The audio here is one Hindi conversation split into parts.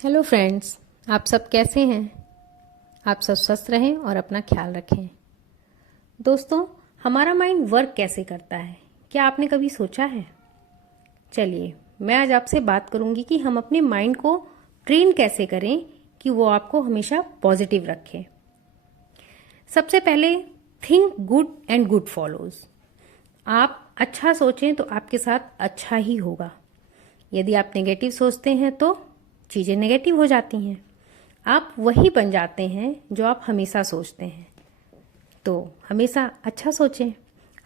हेलो फ्रेंड्स, आप सब कैसे हैं। आप सब स्वस्थ रहें और अपना ख्याल रखें। दोस्तों, हमारा माइंड वर्क कैसे करता है, क्या आपने कभी सोचा है? चलिए, मैं आज आपसे बात करूंगी कि हम अपने माइंड को ट्रेन कैसे करें कि वो आपको हमेशा पॉजिटिव रखे। सबसे पहले, think good and good follows. आप अच्छा सोचें तो आपके साथ अच्छा ही होगा। यदि आप नेगेटिव सोचते हैं तो चीज़ें नेगेटिव हो जाती हैं। आप वही बन जाते हैं जो आप हमेशा सोचते हैं। तो हमेशा अच्छा सोचें।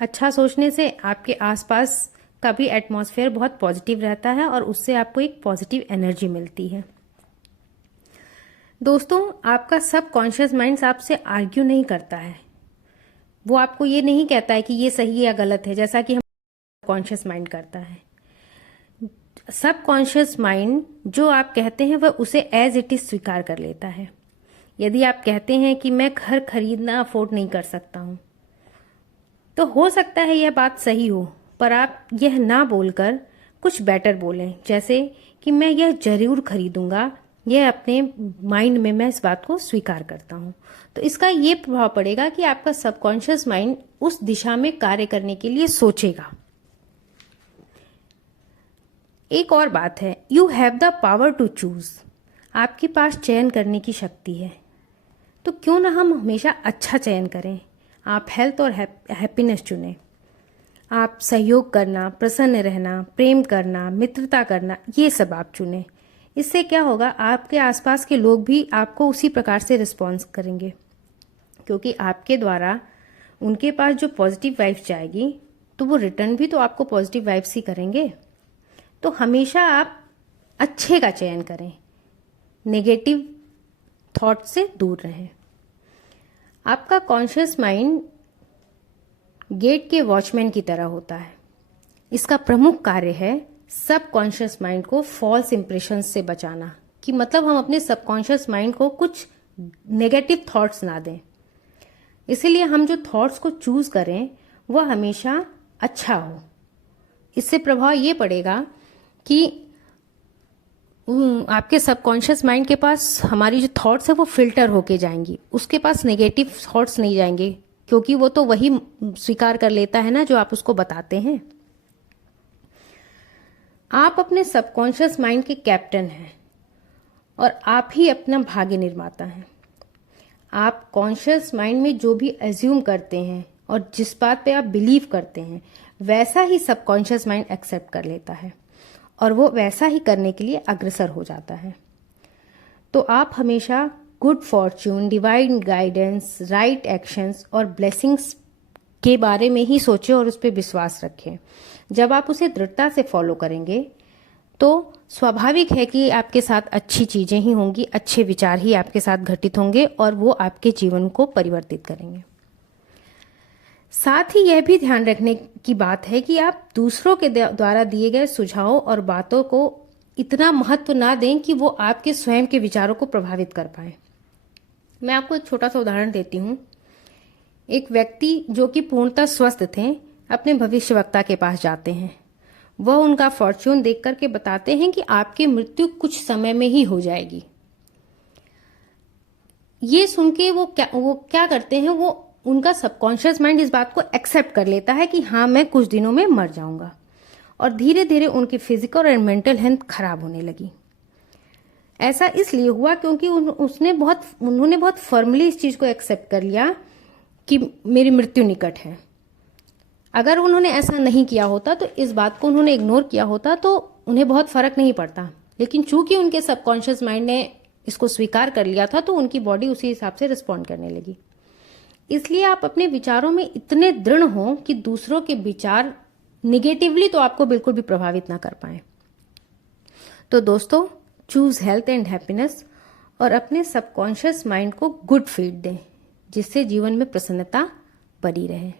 अच्छा सोचने से आपके आसपास का भी एटमॉस्फेयर बहुत पॉजिटिव रहता है और उससे आपको एक पॉजिटिव एनर्जी मिलती है। दोस्तों, आपका सब कॉन्शियस माइंड आपसे आर्ग्यू नहीं करता है। वो आपको ये नहीं कहता है कि ये सही या गलत है, जैसा कि हम कॉन्शियस माइंड करता है। सब कॉन्शियस माइंड जो आप कहते हैं वह उसे एज इट इज स्वीकार कर लेता है। यदि आप कहते हैं कि मैं घर खरीदना अफोर्ड नहीं कर सकता हूं, तो हो सकता है यह बात सही हो, पर आप यह ना बोलकर कुछ बेटर बोलें, जैसे कि मैं यह जरूर खरीदूंगा। यह अपने माइंड में मैं इस बात को स्वीकार करता हूं। तो इसका ये प्रभाव पड़ेगा कि आपका सबकॉन्शियस माइंड उस दिशा में कार्य करने के लिए सोचेगा। एक और बात है, you have the power to choose. आपके पास चयन करने की शक्ति है। तो क्यों ना हम हमेशा अच्छा चयन करें। आप हेल्थ और हैप्पीनेस चुनें। आप सहयोग करना, प्रसन्न रहना, प्रेम करना, मित्रता करना, ये सब आप चुनें। इससे क्या होगा, आपके आसपास के लोग भी आपको उसी प्रकार से रिस्पॉन्स करेंगे, क्योंकि आपके द्वारा उनके पास जो पॉजिटिव वाइब्स जाएगी तो वो रिटर्न भी तो आपको पॉजिटिव वाइब्स ही करेंगे। तो हमेशा आप अच्छे का चयन करें, नेगेटिव थॉट से दूर रहें। आपका कॉन्शियस माइंड गेट के वॉचमैन की तरह होता है। इसका प्रमुख कार्य है सब कॉन्शियस माइंड को फॉल्स इंप्रेशन से बचाना, कि मतलब हम अपने सबकॉन्शियस माइंड को कुछ नेगेटिव थॉट्स ना दें। इसीलिए हम जो थॉट्स को चूज करें वह हमेशा अच्छा हो। इससे प्रभाव ये पड़ेगा कि आपके सबकॉन्शियस माइंड के पास हमारी जो थॉट्स है वो फिल्टर होके जाएंगी। उसके पास नेगेटिव थॉट्स नहीं जाएंगे, क्योंकि वो तो वही स्वीकार कर लेता है ना जो आप उसको बताते हैं। आप अपने सबकॉन्शियस माइंड के कैप्टन हैं और आप ही अपना भाग्य निर्माता हैं। आप कॉन्शियस माइंड में जो भी एज्यूम करते हैं और जिस बात पे आप बिलीव करते हैं वैसा ही सबकॉन्शियस माइंड एक्सेप्ट कर लेता है और वो वैसा ही करने के लिए अग्रसर हो जाता है। तो आप हमेशा good Fortune, divine guidance, right actions और ब्लेसिंग्स के बारे में ही सोचें और उस पर विश्वास रखें। जब आप उसे दृढ़ता से फॉलो करेंगे तो स्वाभाविक है कि आपके साथ अच्छी चीजें ही होंगी, अच्छे विचार ही आपके साथ घटित होंगे और वो आपके जीवन को परिवर्तित करेंगे। साथ ही यह भी ध्यान रखने की बात है कि आप दूसरों के द्वारा दिए गए सुझावों और बातों को इतना महत्व ना दें कि वो आपके स्वयं के विचारों को प्रभावित कर पाए। मैं आपको एक छोटा सा उदाहरण देती हूँ। एक व्यक्ति जो कि पूर्णतः स्वस्थ थे अपने भविष्यवक्ता के पास जाते हैं। वह उनका फॉर्च्यून देख करके बताते हैं कि आपकी मृत्यु कुछ समय में ही हो जाएगी। ये सुन के वो क्या करते हैं, वो उनका सबकॉन्शियस माइंड इस बात को एक्सेप्ट कर लेता है कि हाँ, मैं कुछ दिनों में मर जाऊंगा। और धीरे धीरे उनकी फिजिकल और मेंटल हेल्थ खराब होने लगी। ऐसा इसलिए हुआ क्योंकि उन्होंने बहुत फर्मली इस चीज को एक्सेप्ट कर लिया कि मेरी मृत्यु निकट है। अगर उन्होंने ऐसा नहीं किया होता, तो इस बात को उन्होंने इग्नोर किया होता, तो उन्हें बहुत फर्क नहीं पड़ता। लेकिन चूंकि उनके सबकॉन्शियस माइंड ने इसको स्वीकार कर लिया था, तो उनकी बॉडी उसी हिसाब से रिस्पॉन्ड करने लगी। इसलिए आप अपने विचारों में इतने दृढ़ हों कि दूसरों के विचार निगेटिवली तो आपको बिल्कुल भी प्रभावित ना कर पाए। तो दोस्तों, चूज हेल्थ एंड हैप्पीनेस और अपने सबकॉन्शियस माइंड को गुड फीड दें, जिससे जीवन में प्रसन्नता बनी रहे।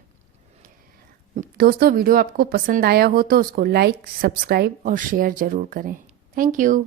दोस्तों, वीडियो आपको पसंद आया हो तो उसको लाइक, सब्सक्राइब और शेयर जरूर करें। Thank you.